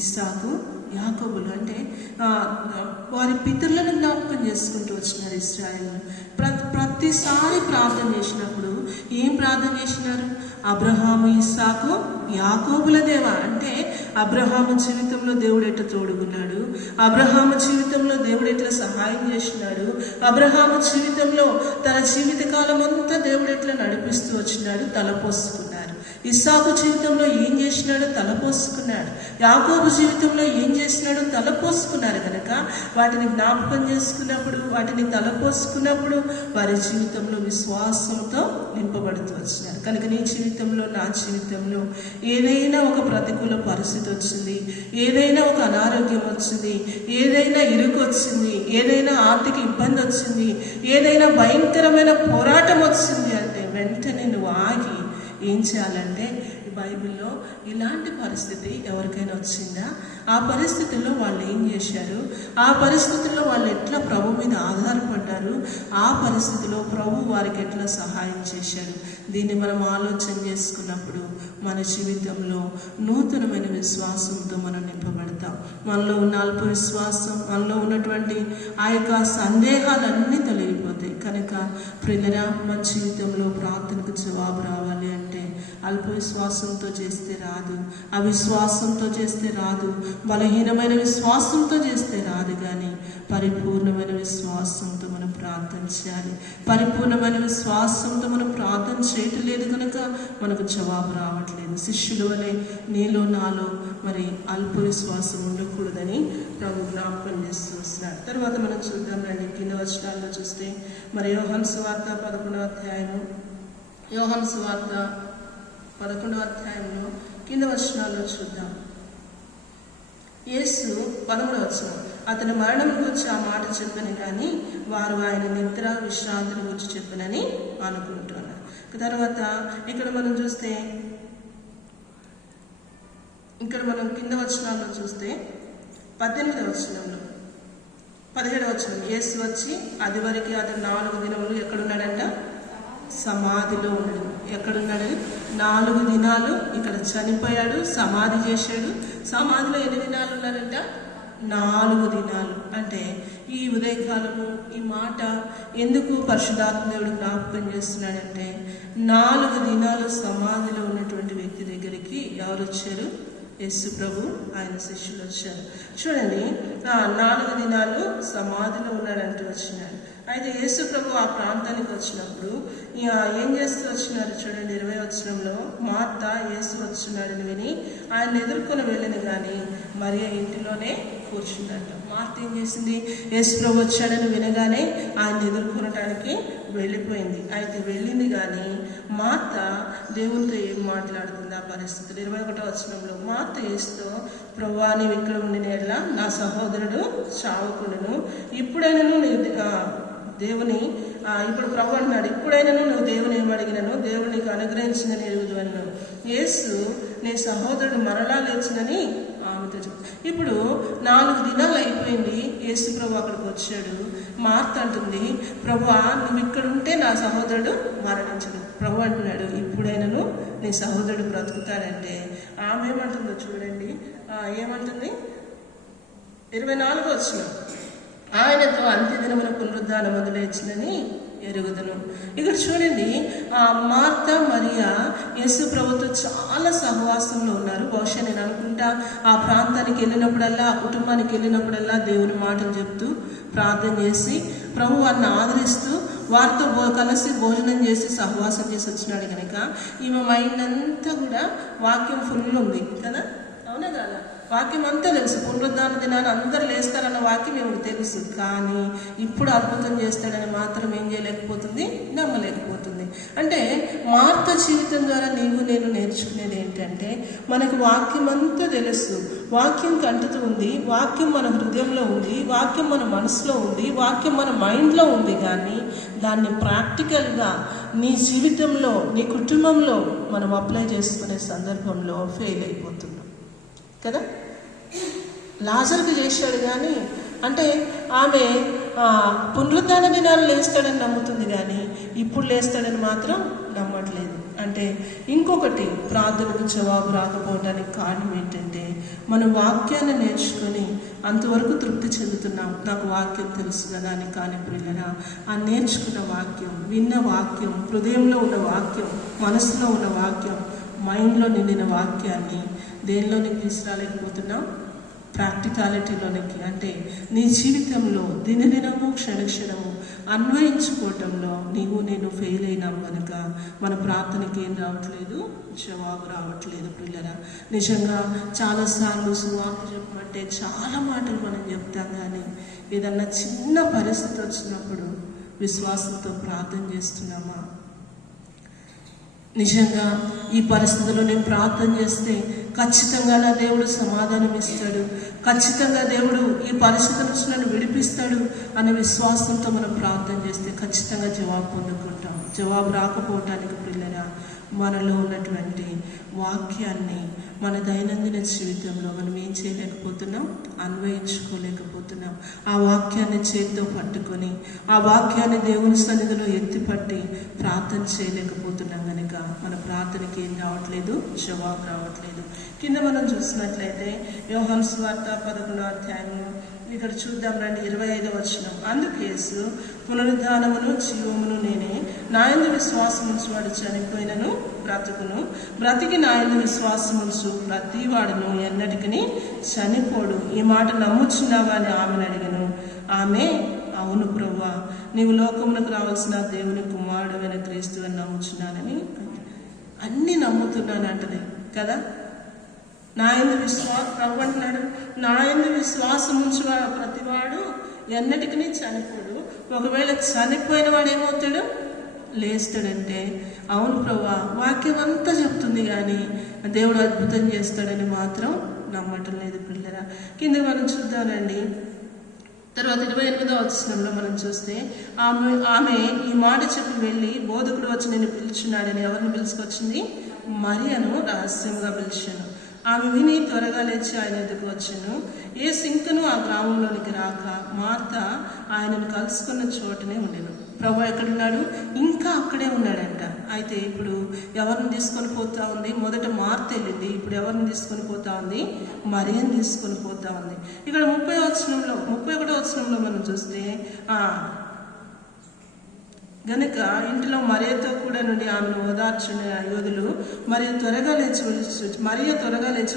ఇస్సాకు, యాకోబులు అంటే వారి పితరులను జ్ఞాపకం చేసుకుంటూ వచ్చినారు ఇశ్రాయేలు. ప్రతిసారి ప్రార్థన చేసినప్పుడు ఏం ప్రార్థన చేసినారు? అబ్రహాము, ఇస్సాకు, యాకోబుల దేవా అంటే అబ్రహాము జీవితంలో దేవుడు ఎట్లా తోడుగున్నాడు, అబ్రహాము జీవితంలో దేవుడు ఎట్లా సహాయం చేసినాడు, అబ్రహాము జీవితంలో తన జీవితకాలం అంతా దేవుడు ఎట్లా నడిపిస్తూ వచ్చినాడు, తలపోసుకున్నారు. ఇస్సాకు జీవితంలో ఏం చేసినాడో తలపోసుకున్నాడు. యాకోబు జీవితంలో ఏం చేసినాడో తలపోసుకున్నారు. కనుక వాటిని జ్ఞాపకం చేసుకున్నప్పుడు, వాటిని తలపోసుకున్నప్పుడు వారి జీవితంలో విశ్వాసంతో నింపబడుతూ వచ్చినారు. కనుక నీ జీవితంలో, నా జీవితంలో ఏదైనా ఒక ప్రతికూల పరిస్థితి వచ్చింది, ఏదైనా ఒక అనారోగ్యం వచ్చింది, ఏదైనా ఇరుకు వచ్చింది, ఏదైనా ఆర్థిక ఇబ్బంది వచ్చింది, ఏదైనా భయంకరమైన పోరాటం వచ్చింది అంటే వెంటనే నువ్వు ఆగి ఏం చేయాలంటే, బైబిల్లో ఇలాంటి పరిస్థితి ఎవరికైనా వచ్చిందా? ఆ పరిస్థితుల్లో వాళ్ళు ఏం చేశారు? ఆ పరిస్థితుల్లో వాళ్ళు ఎట్లా ప్రభు మీద ఆధారపడ్డారు? ఆ పరిస్థితిలో ప్రభు వారికి ఎట్లా సహాయం చేశారు? దీన్ని మనం ఆలోచన చేసుకున్నప్పుడు మన జీవితంలో నూతనమైన విశ్వాసంతో మనం నింపబడతాం. మనలో ఉన్న అల్ప విశ్వాసం, మనలో ఉన్నటువంటి ఆ యొక్క సందేహాలన్నీ తొలగిపోతాయి. కనుక ప్రియులారా, మన జీవితంలో ప్రార్థనకు జవాబు రావాలి అంటే అల్ప విశ్వాసంతో చేస్తే రాదు, అవిశ్వాసంతో చేస్తే రాదు, బలహీనమైన విశ్వాసంతో చేస్తే రాదు. కానీ పరిపూర్ణమైన విశ్వాసంతో మనం ప్రార్థన చేయాలి. పరిపూర్ణమైన విశ్వాసంతో మనం ప్రార్థన చేయటం లేదు కనుక మనకు జవాబు రావట్లేదు. శిష్యుల వలె నీలో నాలో మరి అల్ప విశ్వాసం ఉండకూడదని ప్రభు జ్ఞాపకం చేస్తూ వస్తున్నాడు. తర్వాత మనం చూద్దాం రండి, కింద వచనాల్లో చూస్తే మరి యోహాను సువార్త 11వ అధ్యాయము, యోహాను సువార్త 11వ అధ్యాయంలో కింద వచనాల్లో చూద్దాం. యేసు 13వ వచనం, అతని మరణం గురించి ఆ మాట చెప్పని కానీ వారు ఆయన నిద్ర విశ్రాంతిని గురించి చెప్పనని అనుకుంటున్నారు. తర్వాత ఇక్కడ మనం చూస్తే, ఇక్కడ మనం కింద వచనాల్లో చూస్తే 18వ వచనంలో 17వ వచనం, యేసు వచ్చి అది వరకు అతను 4 దినములు ఎక్కడున్నాడంట? సమాధిలో ఉన్నాడు. ఎక్కడున్నాడు? 4 దినాలు ఇక్కడ చనిపోయాడు, సమాధి చేశాడు. సమాధిలో ఎన్ని దినాలు ఉన్నాడంట? 4 దినాలు. అంటే ఈ ఉదయకాలము ఈ మాట ఎందుకు పరిశుద్ధాత్మ దేవుడు జ్ఞాపకం చేస్తున్నాడంటే, 4 దినాలు సమాధిలో ఉన్నటువంటి వ్యక్తి దగ్గరికి ఎవరు వచ్చారు? యేసు ప్రభు ఆయన శిష్యులు వచ్చారు. చూడండి, 4 దినాలు సమాధిలో ఉన్నాడంటూ వచ్చినాడు. అయితే యేసు ప్రభు ఆ ప్రాంతానికి వచ్చినప్పుడు ఏం చేస్తూ వచ్చినారు చూడండి. 20వ వచనంలో, మార్త యేసు వచ్చున్నాడని విని ఆయన ఎదుర్కొని వెళ్ళింది కానీ మరియ ఇంటిలోనే కూర్చుందంట. మార్త ఏం చేసింది? యేసు ప్రభు వచ్చాడని వినగానే ఆయన ఎదుర్కొనటానికి వెళ్ళిపోయింది. అయితే వెళ్ళింది కానీ మార్త దేవునితో ఏం మాట్లాడుతుంది ఆ పరిస్థితులు. 21వ వచనంలో మార్త యేసుతో, ప్రభువా నీవు ఇక్కడ ఉండిన యెడల నా సహోదరుడు చావకుండును, ఇప్పుడైనను దేవుని ఇప్పుడు ప్రభు అన్నాడు, ఇప్పుడైనాను నువ్వు దేవుని ఏమడిగినను దేవుడు నీకు అనుగ్రహించిందని ఎరుగుదు అన్నాడు. యేసు నీ సహోదరుడు మరలా లేచిందని ఆమెతో చెప్పు. ఇప్పుడు 4 దినాలు అయిపోయింది, యేసు ప్రభు అక్కడికి వచ్చాడు. మార్త అంటుంది, ప్రభువా నువ్వు ఇక్కడ ఉంటే నా సహోదరుడు మరణించడు. ప్రభు అంటున్నాడు, ఇప్పుడైనాను నీ సహోదరుడు బ్రతుకుతాడంటే ఆమె ఏమంటుందో చూడండి. ఏమంటుంది? 24వ వచనం, ఆయనతో అంత్యదినమున పునరుద్ధానం మొదలేచిందని ఎరుగుదను. ఇక్కడ చూడండి, మార్త మరియా యేసు ప్రభుతో చాలా సహవాసంలో ఉన్నారు. బహుశా నేను అనుకుంటా ఆ ప్రాంతానికి వెళ్ళినప్పుడల్లా, ఆ కుటుంబానికి వెళ్ళినప్పుడల్లా దేవుని మాటలు చెప్తూ ప్రార్థన చేసి ప్రభు వారిని ఆదరిస్తూ వారితో కలిసి భోజనం చేసి సహవాసం చేసి వచ్చినాడు కనుక ఈమె మైండ్ అంతా కూడా వాక్యం ఫుల్ ఉంది కదా, అవునా కదా? వాక్యం అంతా తెలుసు. పునరుద్ధాన దినాన్ని అందరూ లేస్తారన్న వాక్యం ఏమిటి తెలుసు. కానీ ఇప్పుడు అద్భుతం చేస్తాడని మాత్రం ఏం చేయలేకపోతుంది, నమ్మలేకపోతుంది. అంటే మార్త జీవితం ద్వారా నీవు నేను నేర్చుకునేది ఏంటంటే, మనకు వాక్యం అంతా తెలుసు, వాక్యం కంటుతూ ఉంది, వాక్యం మన హృదయంలో ఉంది, వాక్యం మన మనసులో ఉంది, వాక్యం మన మైండ్లో ఉంది. కానీ దాన్ని ప్రాక్టికల్గా నీ జీవితంలో నీ కుటుంబంలో మనం అప్లై చేసుకునే సందర్భంలో ఫెయిల్ అయిపోతున్నాం కదా. లాజరుకు చేశాడు కానీ, అంటే ఆమె పునరుద్ధాన దినాలు లేస్తాడని నమ్ముతుంది కానీ ఇప్పుడు లేస్తాడని మాత్రం నమ్మట్లేదు. అంటే ఇంకొకటి, ప్రార్థనకు జవాబు రాకపోవడానికి కారణం ఏంటంటే, మనం వాక్యాన్ని నేర్చుకొని అంతవరకు తృప్తి చెందుతున్నాం. నాకు వాక్యం తెలుసు కదా అని. కానీ పిల్లరా, ఆ నేర్చుకున్న వాక్యం, విన్న వాక్యం, హృదయంలో ఉన్న వాక్యం, మనసులో ఉన్న వాక్యం, మైండ్లో నిండిన వాక్యాన్ని దేనిలోనికి తీసుకురాలేకపోతున్నాం? ప్రాక్టికాలిటీలోనికి. అంటే నీ జీవితంలో దినదినము క్షణక్షణము అన్వయించుకోవటంలో నీవు నేను ఫెయిల్ అయినాం కనుక మన ప్రార్థనకి ఏం రావట్లేదు, జవాబు రావట్లేదు. పిల్లరా, నిజంగా చాలాసార్లు సువార్త చెప్పమంటే చాలా మాటలు మనం చెప్తాం కానీ ఏదన్నా చిన్న పరిస్థితి వచ్చినప్పుడు విశ్వాసంతో ప్రార్థన చేస్తున్నామా? నిజంగా ఈ పరిస్థితుల్లో నేను ప్రార్థన చేస్తే ఖచ్చితంగా నా దేవుడు సమాధానం ఇస్తాడు, ఖచ్చితంగా దేవుడు ఈ పరిస్థితి నుంచి నన్ను విడిపిస్తాడు అనే విశ్వాసంతో మనం ప్రార్థన చేస్తే ఖచ్చితంగా జవాబు పొందుకుంటాం. జవాబు రాకపోవటానికి పిల్లరా, మనలో ఉన్నటువంటి వాక్యాన్ని మన దైనందిన జీవితంలో మనం ఏం చేయలేకపోతున్నాం, అన్వయించుకోలేకపోతున్నాం. ఆ వాక్యాన్ని చేతితో పట్టుకొని ఆ వాక్యాన్ని దేవుని సన్నిధిలో ఎత్తిపట్టి ప్రార్థన చేయలేకపోతున్నాం కనుక మన ప్రార్థనకి ఏం రావట్లేదు, జవాబు రావట్లేదు. కింద మనం చూసినట్లయితే యోహాను సువార్త 11వ అధ్యాయము ఇక్కడ చూద్దాం రండి. 25వ వచనం, అందుకు యేసు, పునరుద్ధానమును జీవమును నేనే, నా యందు విశ్వాసం ఉంచువాడు చనిపోయినను బ్రతుకును, బ్రతికి నా యందు విశ్వాసముంచు ప్రతి వాడును ఎన్నటికీ చనిపోడు. ఈ మాట నమ్ముచున్నావా అని ఆమెను అడిగాను. ఆమె, అవును ప్రభువా, నీవు లోకములకు రావాల్సిన దేవుని కుమారుడైన క్రీస్తు అని నమ్ముచున్నానని. అన్నీ నమ్ముతున్నాను అంటది కదా. నా యందు ప్రభు అంటున్నాడు, నా యందు విశ్వాసం ఉంచు ప్రతివాడు ఎన్నటికీ చనిపోడు. ఒకవేళ చనిపోయిన వాడు ఏమవుతాడు? లేస్తాడంటే, అవును ప్రభువా, వాక్యం అంతా చెప్తుంది కానీ దేవుడు అద్భుతం చేస్తాడని మాత్రం నమ్మటం లేదు పిల్లరా. కింద మనం చూద్దామండి. తర్వాత 28వ వచనంలో మనం చూస్తే ఆమె ఈ మాట చెప్పి వెళ్ళి బోధకుడు వచ్చి నేను పిలుచున్నాడని ఎవరిని పిలుచుకొచ్చింది? మరియను రహస్యంగా పిలిచాను. ఆమె విని త్వరగా లేచి ఆయన ఎదుగు వచ్చాను. యేసు ఇంకను ఆ గ్రామంలోనికి రాక మార్త ఆయనను కలుసుకున్న చోటనే ఉండెను. ప్రభు ఎక్కడున్నాడు? ఇంకా అక్కడే ఉన్నాడంట. అయితే ఇప్పుడు ఎవరిని తీసుకొని పోతా ఉంది? మొదట మార్త వెళ్ళింది, ఇప్పుడు ఎవరిని తీసుకొని పోతా ఉంది? మరియను తీసుకొని పోతా ఉంది. ఇక్కడ 31వ వచనంలో మనం చూస్తే గనుక ఇంటిలో మరియతో కూడా నుండి ఆమెను ఓదార్చిన యోధులు మరియు త్వరగా లేచి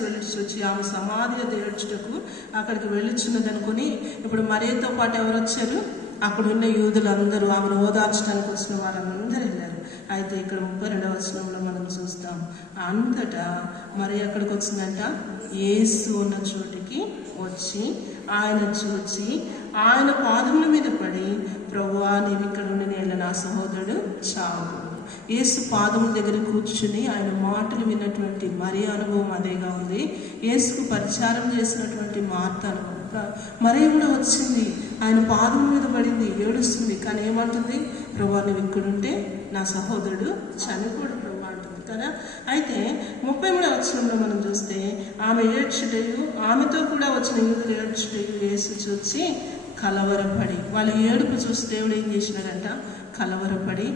వెళ్ళి వచ్చి ఆమె సమాధిగా తీర్చుటకు అక్కడికి వెళ్ళుచున్నదనుకుని, ఇప్పుడు మరియతో పాటు ఎవరు వచ్చారు? అక్కడ ఉన్న యూదులందరూ, ఆమెను ఓదార్చడానికి వచ్చిన వాళ్ళందరూ వెళ్ళారు. అయితే ఇక్కడ 32వ వచనంలో మనం చూస్తాం, అంతటా మరి ఎక్కడికి వచ్చిందంట? యేసు ఉన్న చోటికి వచ్చి ఆయన చూచి ఆయన పాదముల మీద పడి, ప్రభువా, నీవు ఇక్కడ ఉండి నేను నా సహోదరుడు చావు. యేసు పాదముల దగ్గర కూర్చుని ఆయన మాటలు విన్నటువంటి మరియ అనుభవం అదేగా ఉంది. యేసుకు పరిచారం చేసినటువంటి మార్త అనుభవం. మరియ కూడా వచ్చింది, ఆయన పాదం మీద పడింది, ఏడుస్తుంది. కానీ ఏమంటుంది? ప్రభువా, నువ్వు ఇక్కడుంటే నా సహోదరుడు చనిపోడు ప్రభు అంటుంది కదా. అయితే 33వ వచనంలో మనం చూస్తే ఆమె ఏడ్చుటయు ఆమెతో కూడా వచ్చిన యూదులు ఏడ్చుటయు యేసు చూసి కలవరపడి, వాళ్ళ ఏడుపు చూసి దేవుడు ఏం చేసినాడంట? కలవరపడి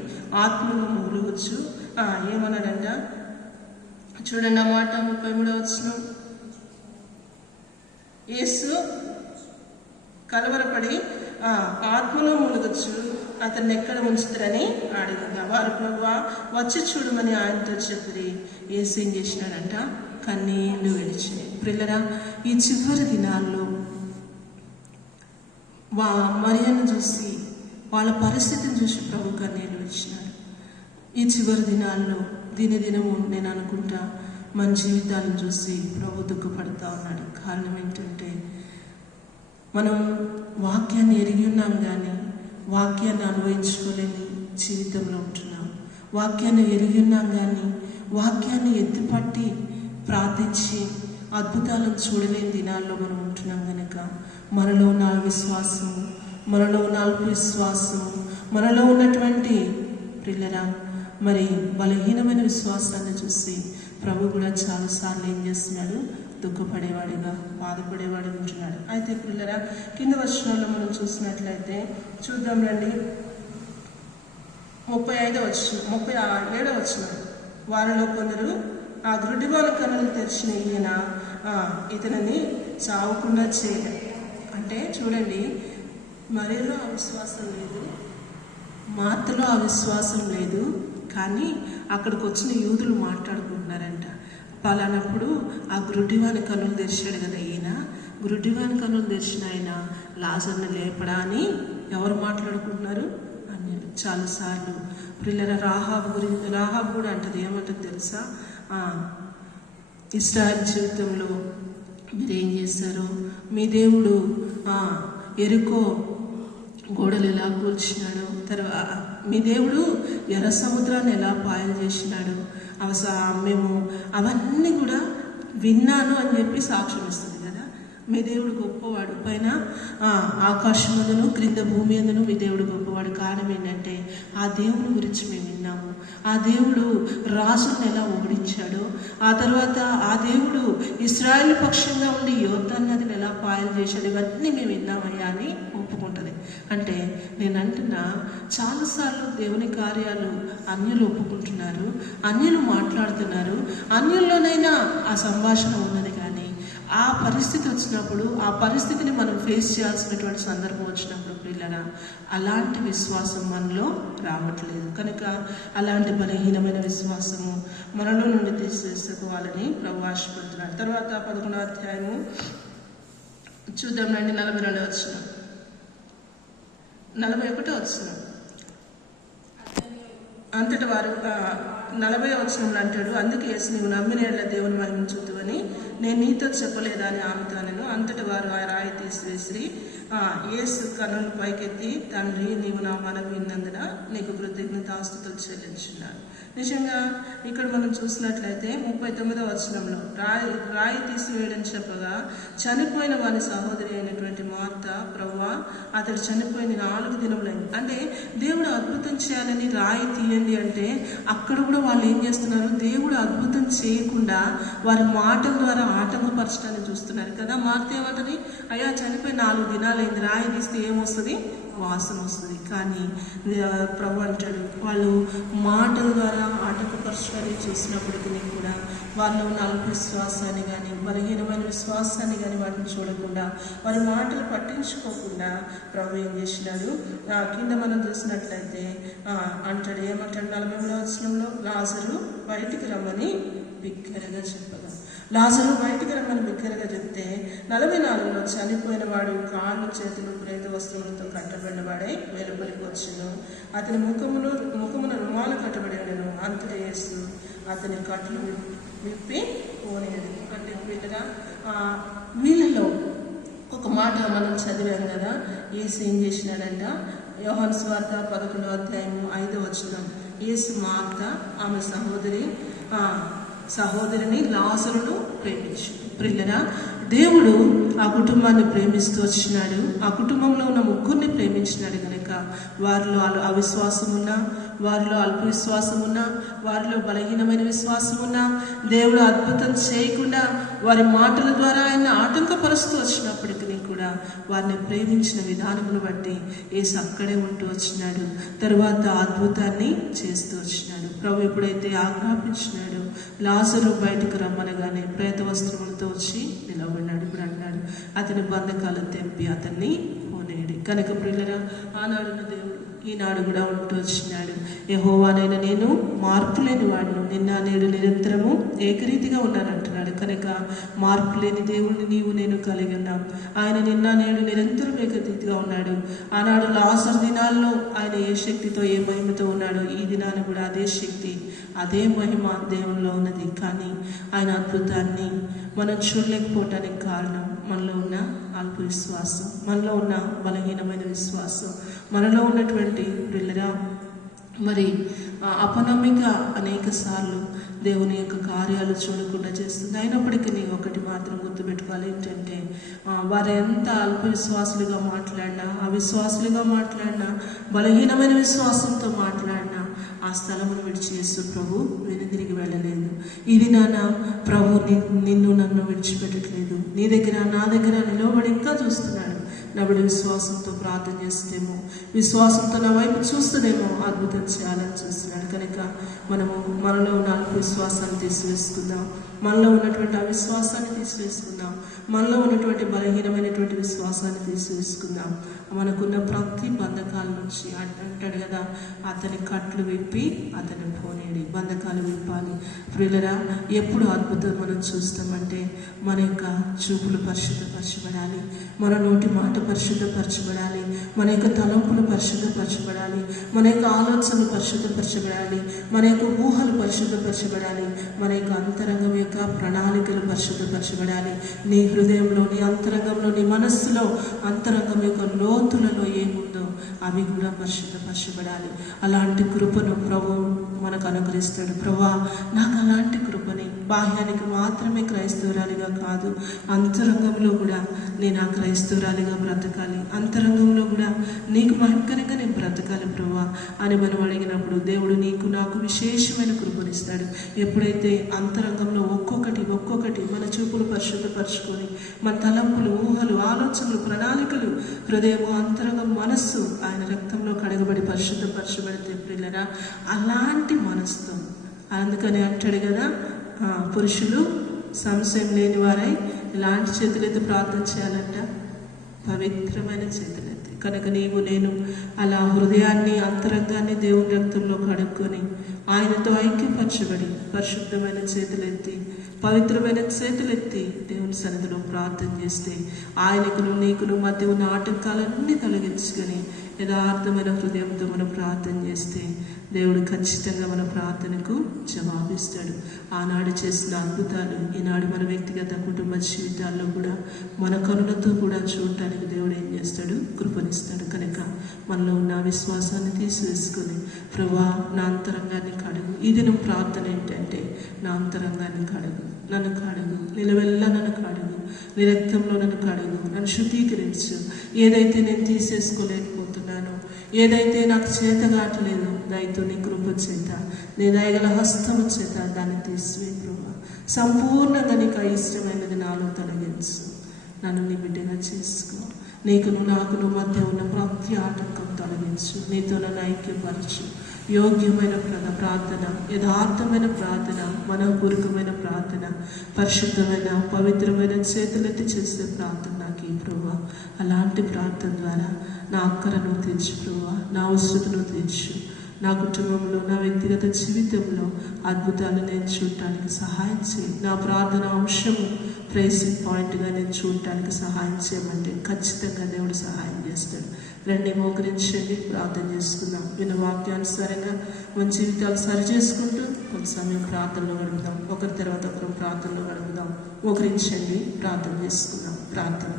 ఆత్మను మురుగుచ్చు ఏమన్నాడంట? చూడండి ఆ మాట. 33వ వచనం, యేసు కలవరపడి ఆత్మలో మునుగచ్చు అతన్ని ఎక్కడ ఉంచుతారని అడిగింది. వారు ప్రభువా వచ్చి చూడమని ఆయనతో చెప్పి యేసు ఏం చేసినాడంట? కన్నీళ్లు విడిచినాయి. పిల్లరా, ఈ చివరి దినాల్లో మరియను చూసి, వాళ్ళ పరిస్థితిని చూసి ప్రభు కన్నీళ్లు విడిచినాడు. ఈ చివరి దినాల్లో దినదినము నేను అనుకుంటా మన జీవితాలను చూసి ప్రభు దుఃఖపడతా ఉన్నాడు. కారణం ఏంటంటే, మనం వాక్యాన్ని ఎరిగి ఉన్నాం కానీ వాక్యాన్ని అనుభవించుకోలేని జీవితంలో ఉంటున్నాం. వాక్యాన్ని ఎరిగి ఉన్నాం కానీ వాక్యాన్ని ఎత్తిపట్టి ప్రార్థించి అద్భుతాలను చూడలేని దినాల్లో మనం ఉంటున్నాం కనుక మనలో ఉన్న విశ్వాసము, మనలో ఉన్న అల్ప విశ్వాసము, మనలో ఉన్నటువంటి పిల్లరా మరి బలహీనమైన విశ్వాసాన్ని చూసి ప్రభు కూడా చాలాసార్లు ఏం చేస్తున్నాడు? దుఃఖపడేవాడిగా, బాధపడేవాడు ఉంటున్నాడు. అయితే పిల్లరా, కింద వచనాల్లో మనం చూసినట్లయితే చూద్దాం రండి. 37వ వచనం, వారిలో కొందరు ఆ గుడ్డివాళ్ళ కన్నులు తెరిచిన ఈయన ఇతనిని చావకుండా చేయలేదు. అంటే చూడండి, మరియలో అవిశ్వాసం లేదు, మార్తలో అవిశ్వాసం లేదు, కానీ అక్కడికి వచ్చిన యూదులు మాట్లాడుకుంటున్నారంట. పలానప్పుడు ఆ గుడ్డివాని కన్నులు తెరిచాడు కదా ఈయన, గుడ్డివాని కన్నులు తెరిచిన ఆయన లాజర్ని లేపడా అని ఎవరు మాట్లాడుకుంటున్నారు? అని చాలాసార్లు పిల్లల రాహాబు కూడా అంటది, ఏమంటుంది తెలుసా? ఇశ్రాయేలు జీవితంలో మీరేం చేశారో, మీ దేవుడు ఎరుకో గోడలు ఎలా కూల్చినాడు, తర్వాత మీ దేవుడు ఎర్ర సముద్రాన్ని ఎలా పాయలు చేసినాడు, మేము అవన్నీ కూడా విన్నాను అని చెప్పి సాక్ష్యం ఇస్తుంది కదా. మీ దేవుడు గొప్పవాడు, పైన ఆకాశములను క్రింద భూమి అందును మీ దేవుడు గొప్పవాడు. కారణం ఏంటంటే ఆ దేవుని గురించి మేము విన్నాము. ఆ దేవుడు రాజులను ఎలా ఓడించాడో, ఆ తర్వాత ఆ దేవుడు ఇశ్రాయేలు పక్షంగా ఉండి యోర్దాను నదిని ఎలా పాయలు చేశాడు, ఇవన్నీ మేము విన్నామయ్యా అని ఒప్పుకుంటుంది. అంటే నేను అంటున్నా, చాలాసార్లు దేవుని కార్యాలు అన్యులు ఒప్పుకుంటున్నారు, అన్యులు మాట్లాడుతున్నారు, అన్యుల్లోనైనా ఆ సంభాషణ ఉన్నది కానీ ఆ పరిస్థితి వచ్చినప్పుడు, ఆ పరిస్థితిని మనం ఫేస్ చేయాల్సినటువంటి సందర్భం వచ్చినప్పుడు పిల్లరా, అలాంటి విశ్వాసం మనలో రావట్లేదు. కనుక అలాంటి బలహీనమైన విశ్వాసము మనలో నుండి తీసేసుకోవాలని ప్రభు ఆశపడుతున్నాడు. తర్వాత 11వ అధ్యాయము చూద్దాం రండి. 42వ వచనం, 41వ వచనం. అంతటి వారు 40వ వచనంలో అంటాడు, అందుకే యేసు నీవు నమ్మిన యెడల దేవుని మహిమను చూతువని నేను నీతో చెప్పలేదా అని ఆమెతో అనెను. అంతటి వారు ఆ రాయి తీసివేసిరి. యేసు కన్నులు పైకెత్తి, తండ్రి నీవు నా మనవి విన్నందున నీకు కృతజ్ఞతాస్తుతులు చెల్లించున్నాను. నిజంగా ఇక్కడ మనం చూసినట్లయితే 39వ వచనంలో రాయి తీసివేయడం చెప్పగా చనిపోయిన వారి సహోదరి అయినటువంటి మార్త, ప్రభువా అతడు చనిపోయిన 4 దినములైంది. అంటే దేవుడు అద్భుతం చేయాలని రాయి తీయండి అంటే అక్కడ కూడా వాళ్ళు ఏం చేస్తున్నారు, దేవుడు అద్భుతం చేయకుండా వారి మాటల ద్వారా ఆటంకపరచడాన్ని చూస్తున్నారు కదా. మార్త ఏమంటది, అయ్యా చనిపోయి 4 దినాలైంది, రాయి తీస్తే ఏమొస్తుంది, వాసన వస్తుంది. కానీ ప్రభు అంటాడు, వాళ్ళు మాటల ద్వారా ఆటంకపరచడాన్ని చూసినప్పటికీ కూడా వారిలో ఉన్న అల్ప విశ్వాసాన్ని కానీ బలహీనమైన విశ్వాసాన్ని కానీ వాటిని చూడకుండా వారి మాటలు పట్టించుకోకుండా ప్రభు ఏం చేసినాడు, కింద మనం చూసినట్లయితే అంటాడు, ఏమంటాడు 40వ వచనంలో, లాజరు బయటికి రమ్మని బిగ్గరగా చెప్పగా, లాజరు బయటికి రమ్మని బిగ్గరగా చెప్తే 44లో చనిపోయిన వాడు కాళ్ళు చేతులు ప్రేత వస్తువులతో కట్టబడిన వాడై వెలుపలికి వచ్చును. అతని ముఖమున రుమాలు కట్టబడి ఉండెను. అంతటా యేసు అతని కట్లు విప్పి పోనేది. అంటే వీళ్ళలో ఒక మాట మనం చదివాం కదా, యేసు ఏం చేసినాడంట, యోహాను సువార్త 11వ అధ్యాయము 5వ వచనం, యేసు మార్త ఆమె సహోదరిని లాజరును ప్రేమించు. ప్రియులరా, దేవుడు ఆ కుటుంబాన్ని ప్రేమిస్తూ వచ్చినాడు. ఆ కుటుంబంలో ఉన్న ముగ్గురిని ప్రేమించినాడు కనుక వారిలో అవిశ్వాసం ఉన్నా, వారిలో అల్ప విశ్వాసం ఉన్నా, వారిలో బలహీనమైన విశ్వాసం ఉన్నా, దేవుడు అద్భుతం చేయకుండా వారి మాటల ద్వారా ఆయన ఆటంకపరుస్తూ వచ్చినప్పటికీ కూడా వారిని ప్రేమించిన విధానమును బట్టి యేసు అక్కడే ఉంటూ వచ్చినాడు. తరువాత అద్భుతాన్ని చేస్తూ వచ్చినాడు. ప్రభు ఎప్పుడైతే ఆజ్ఞాపించినాడు, లాజరు బయటకు రమ్మనగానే ప్రేత వస్త్రములతో వచ్చి నిలబడినాడు. ఇప్పుడు అన్నాడు, అతని బంధకాలు తెంపి అతన్ని పోనేడు. కనుక ప్రియులరా, ఆనాడున్న దేవుడు ఈనాడు కూడా ఉంటూ వచ్చినాడు. యెహోవానైన నేను మార్పు లేని వాడును, నిన్న నేడు నిరంతరము ఏకరీతిగా ఉన్నానంటున్నాడు. కనుక మార్పు లేని దేవుడిని నీవు నేను కలిగి ఉన్నాం. ఆయన నిన్న నేడు నిరంతరం ఏకరీతిగా ఉన్నాడు. ఆనాడు లాజరు దినాల్లో ఆయన ఏ శక్తితో ఏ మహిమతో ఉన్నాడు, ఈ దినాన్ని కూడా అదే శక్తి అదే మహిమ దేవునిలో ఉన్నది. కానీ ఆయన అద్భుతాన్ని మనం చూడలేకపోవటానికి కారణం మనలో ఉన్న అల్ప విశ్వాసం, మనలో ఉన్న బలహీనమైన విశ్వాసం, మనలో ఉన్నటువంటి పిల్లరా మరి అపనమ్మిక అనేక సార్లు దేవుని యొక్క కార్యాలు చూడకుండా చేస్తుంది. అయినప్పటికీ ఒకటి మాత్రం గుర్తుపెట్టుకోవాలి, ఏంటంటే వారు ఎంత అల్ప విశ్వాసులుగా మాట్లాడినా, అవిశ్వాసులుగా మాట్లాడినా, బలహీనమైన విశ్వాసంతో మాట్లాడినా ఆ స్థలమును విడిచి యేసు ప్రభు వెనుదిరిగి వెళ్ళలేదు. ఇది నాన్న ప్రభు నిన్ను నన్ను విడిచిపెట్టట్లేదు, నీ దగ్గర నా దగ్గర నిలబడి ఇంకా చూస్తున్నాడు. నబడి విశ్వాసంతో ప్రార్థన చేస్తేమో, విశ్వాసంతో నా వైపు చూస్తేనేమో అద్భుతం చేయాలని చూస్తున్నాడు. కనుక మనలో ఉన్న అల్ప విశ్వాసాన్ని తీసివేసుకుందాం, మనలో ఉన్నటువంటి అవిశ్వాసాన్ని తీసివేసుకుందాం, మనలో ఉన్నటువంటి బలహీనమైనటువంటి విశ్వాసాన్ని తీసివేసుకుందాం. మనకున్న ప్రతి బంధకాల నుంచి అంటాడు కదా, అతని కట్లు విప్పి అతని పోనేడి. బంధకాలు విప్పాలి. ప్రియులరా, ఎప్పుడు అద్భుతం మనం చూస్తామంటే మన యొక్క చూపులు పరిశుద్ధపరచబడాలి, మన నోటి మాట పరిశుద్ధపరచబడాలి, మన యొక్క తలంపులు పరిశుద్ధపరచబడాలి, మన యొక్క ఆలోచనలు పరిశుద్ధపరచబడాలి, మన యొక్క ఊహలు పరిశుద్ధపరచబడాలి, మన యొక్క అంతరంగం యొక్క ప్రణాళికలు పరిశుద్ధపరచబడాలి. నీ హృదయంలో, నీ అంతరంగంలో, నీ మనస్సులో అంతరంగం యొక్క లోతులలో ఏముందో అవి కూడా పరిశుద్ధపరచబడాలి. అలాంటి కృపను ప్రభు మనకు అనుగ్రహిస్తాడు. ప్రభా, నాకు అలాంటి కృపని బాహ్యానికి మాత్రమే క్రైస్తవురాలిగా కాదు, అంతరంగంలో కూడా నేను ఆ క్రైస్తవురాలిగా బ్రతకాలి, అంతరంగంలో కూడా నీకు మహిమకరంగా నేను బ్రతకాలి ప్రభా అని మనం అడిగినప్పుడు దేవుడు నీకు నాకు విశేషమైన కృపనిస్తాడు. ఎప్పుడైతే అంతరంగంలో ఒక్కొక్కటి మన చూపులు పరిశుద్ధపరచుకొని మన తలంపులు, ఊహలు, ఆలోచనలు, ప్రణాళికలు, హృదయము, అంతరంగం, మనస్సు ఆయన రక్తంలో కడగబడి పరిశుద్ధపరచబడితే ప్రియులరా, అలాంటి మనస్సుతో, అందుకని అంటాడు కదా, పురుషులు సంశయం లేని వారై ఎలాంటి చేతులైతే ప్రార్థన చేయాలంట? పవిత్రమైన చేతులెత్తి. కనుక నీవు నేను అలా హృదయాన్ని అంతరంగాన్ని దేవుని రక్తంలో కడుక్కొని ఆయనతో ఐక్యపరచబడి పరిశుద్ధమైన చేతులెత్తి పవిత్రమైన చేతులెత్తి దేవుని సన్నిధిలో ప్రార్థన చేస్తే ఆయనకును నీకును మధ్య ఉన్న ఆటంకాలన్నీ తొలగించుకొని యథార్థమైన హృదయంతో మనం ప్రార్థన చేస్తే దేవుడు ఖచ్చితంగా మన ప్రార్థనకు జవాబిస్తాడు. ఆనాడు చేసిన అద్భుతాలు ఈనాడు మన వ్యక్తిగత కుటుంబ జీవితాల్లో కూడా మన కనులతో కూడా చూడటానికి దేవుడు ఏం చేస్తాడు? కృపనిస్తాడు. కనుక మనలో ఉన్న విశ్వాసాన్ని తీసివేసుకొని ప్రభువా నా అంతరంగాన్ని కడుగు. ఇది నువ్వు ప్రార్థన ఏంటంటే నా అంతరంగాన్ని కడుగు, నన్ను కడుగు, నిలవెల్లా నన్ను కడుగు, నీ రక్తంలో నన్ను కడుగు, నన్ను శుద్ధీకరించు. ఏదైతే నేను తీసేసుకోలేకపోతున్నానో, ఏదైతే నాకు చేత కావట్లేదు, దయతో నీ కృప చేత నీ దయగల హస్తము చేత దాన్ని తీసివే ప్రభువా. సంపూర్ణంగా నీకు ఇష్టమైనది నాలో తొలగించు. నన్ను నీ బిడ్డగా చేసుకో. నీకును నాకును మధ్య ఉన్న ప్రతి ఆటంకం తొలగించు. నీతో నన్ను ఐక్యపరచు. యోగ్యమైన ప్రార్థన, యథార్థమైన ప్రార్థన, మనపూర్వకమైన ప్రార్థన, పరిశుద్ధమైన పవిత్రమైన చేతులెత్తి చేసే ప్రార్థన నాకు ఈ ప్రభువా. అలాంటి ప్రార్థన ద్వారా నా అక్కరను తీర్చు ప్రభువా, నా అవసరతను తీర్చు. నా కుటుంబంలో నా వ్యక్తిగత జీవితంలో అద్భుతాలు నేను చూడటానికి సహాయం చేయి. నా ప్రార్థన అంశము ప్రైసింగ్ పాయింట్గా నేను చూడటానికి సహాయం చేయమంటే ఖచ్చితంగా దేవుడు సహాయం చేస్తాడు. రండి మోకరించండి, ప్రార్థన చేసుకుందాం. విన్న వాక్యానుసారంగా మన జీవితాలు సరి చేసుకుంటూ కొంత సమయం ప్రార్థనలో గడుపుదాం. ఒకరి తర్వాత ఒకరు ప్రార్థనలో గడుపుదాం. మోకరించండి, ప్రార్థన చేసుకుందాం. ప్రార్థన.